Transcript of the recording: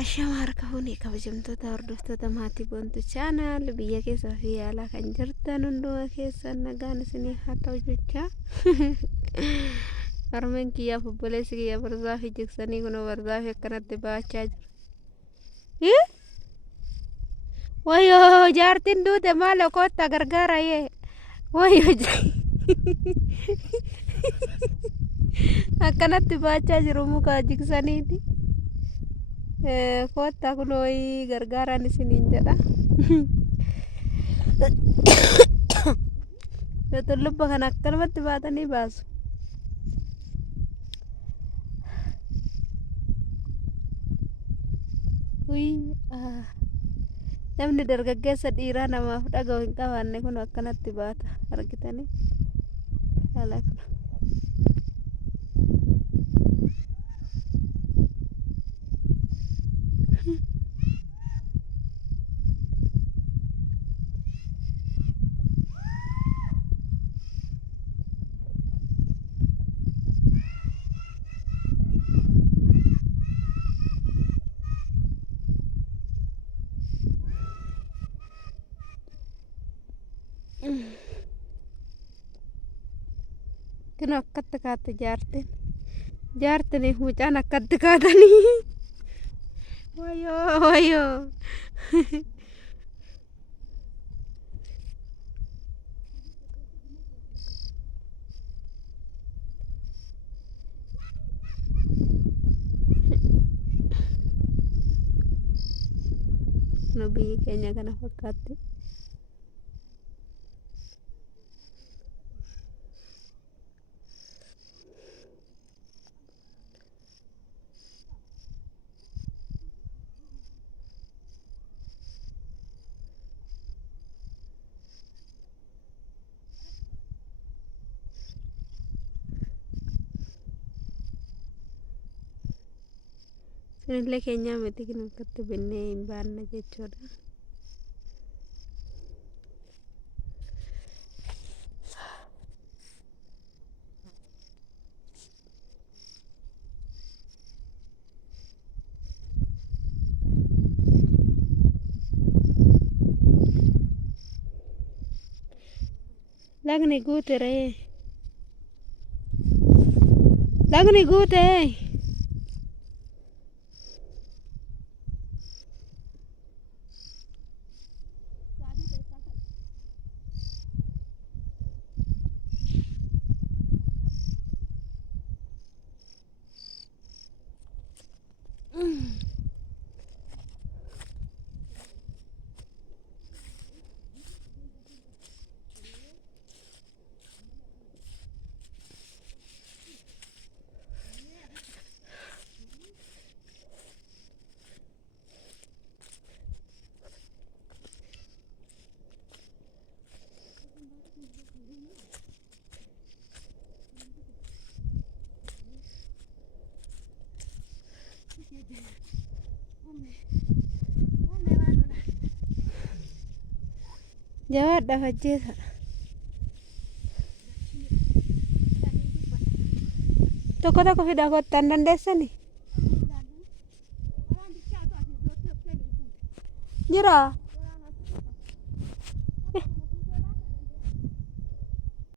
Ashama harka fuunee kabajamtoota hordoftoota maatii Boontuu chaanaal biyya keessaa fi alaa kan jirtan hunduma keessan nagaan isiniif haa ta'u jecha harmeen kiyyaaf obboleessi kiyya barzaa fi jiksanii kunoo barzaa fi akkanatti baachaa jiru. Wayyo jaartiin duute maal kootta gargaara yee wayyo akkanatti baachaa jiru muka jiksaniiti. Kota kunoi gargaran isiniin jedha. Betul lubba kan akkanumatti baatanii baasu. Namni dargaggeessa dhiiraa namaaf dhaga'u hin qabaanne kun akkanatti baata argitanii. Haala kun. Kena akkatti kaatte jaartiniif mucaan akkatti kaatanii wayyo no biyyi keenya kana fakkaatti. Sinillee keenyaa miti kan akkatti binnee hin baanna jechuudha. Lagni guute ree. Lagni guute. Jawab dah wajib. Toko tak video kau tandan desa ni. Jira.